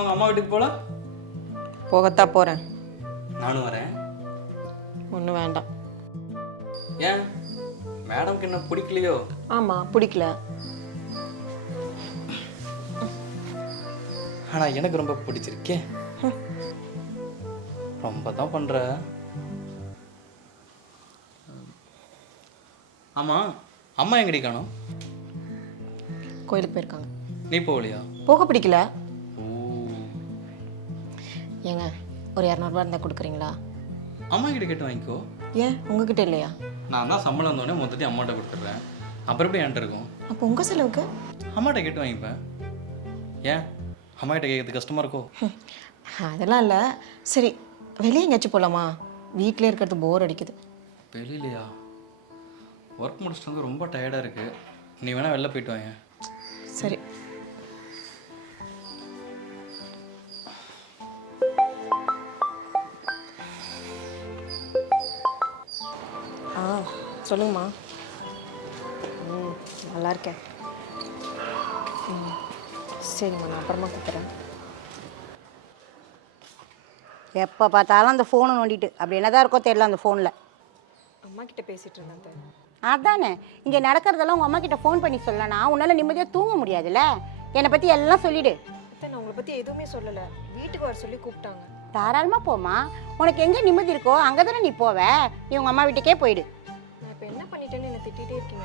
உங்கள் அம்மா வீட்டுக்கு போகல? போகத்தான் போகிறேன். நானும் வரேன். ஒன்றும் வேண்டாம். ஏன் மேடம்க்கு என்ன பிடிக்கலையோ? ஆமாம், பிடிக்கல. ஆனால் எனக்கு ரொம்ப பிடிச்சிருக்கே. ரொம்ப தான் பண்ணுற. ஆமாம், அம்மா எங்கடி காணோம்? கோயிலுக்கு போயிருக்காங்க. நீ போகலையா? போக பிடிக்கல. ஓ, ஏங்க ஒரு 200 இருந்தால் கொடுக்குறீங்களா? அம்மா கிட்ட கேட்டு வாங்கிக்கோ. ஏன் உங்ககிட்ட இல்லையா? நான் தான் சம்பளம் வந்தோடனே மொத்தத்தையும் அம்மாட்ட கொடுத்துட்றேன். அப்புறம் எப்படி என்கிட்ட இருக்கும்? அப்போ உங்கள் செலவுக்கு அம்மாட்ட கேட்டு வாங்கிப்பேன். ஏன் அம்மா கிட்ட கேட்கறது கஷ்டமாக இருக்கோ? அதெல்லாம் இல்லை. சரி, வெளியே எங்கேயாச்சும் போகலாமா? வீட்டிலே இருக்கிறது போர் அடிக்குது. வெளியிலையா? ஒர்க் முடிச்சுட்டு வந்து ரொம்ப டயர்டாக இருக்குது. நீ வேணால் வெளில போயிட்டு வாங்க. சரி. சொல்லுங்கம்மா. நல்லா இருக்கேன். சரிம்மா, நான் அப்புறமா கூப்பிட்றேன். எப்போ பார்த்தாலும் அந்த ஃபோனை நோண்டிட்டு அப்படி என்னதான் இருக்கோ தெரியல அந்த ஃபோனில். அம்மா கிட்ட பேசிகிட்டு இருந்தேன். அதானே இங்கே நடக்கிறதெல்லாம் உங்கள் அம்மா கிட்ட ஃபோன் பண்ணி சொல்லனா உன்னால் நிம்மதியாக தூங்க முடியாதுல்ல. என்னை பற்றி எல்லாம் சொல்லிவிடு. நான் உங்களை பற்றி எதுவுமே சொல்லலை. வீட்டுக்கு வர சொல்லி கூப்பிட்டாங்க. தாராளமாக போமா. உனக்கு எங்கே நிம்மதி இருக்கோ அங்கே தானே நீ போவ. நீ உங்கள் அம்மா வீட்டுக்கே போயிடு. நான் இப்போ என்ன பண்ணிட்டேன்னு என்னை திட்டிகிட்டே இருக்கீங்க.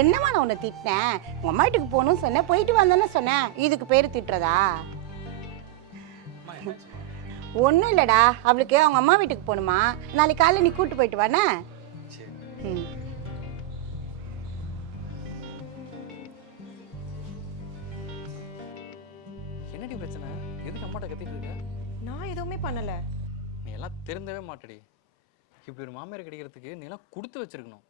என்னம்மா நான் உன்னை திட்டினேன்? உங்கள் அம்மா வீட்டுக்கு போகணும்னு சொன்னேன், போயிட்டு வந்தேன்னு சொன்னேன். இதுக்கு பேர் திட்டுறதா? ஒன்றும் இல்லைடா, அவளுக்கு அவங்க அம்மா வீட்டுக்கு போகணுமா. நாளைக்கு காலையில் நீ கூப்பிட்டு போயிட்டு வானே. ம். என்னடி பிரச்சனை? எதுக்கு அம்மாட்ட கத்திட்டு இருக்க? நான் எதுவுமே பண்ணலை. நீ எல்லாம் திருந்தவே மாட்டடி. இப்படி ஒரு மாமியார் கிடைக்கிறதுக்கு நீ எல்லாம் கொடுத்து வச்சிருக்கணும்.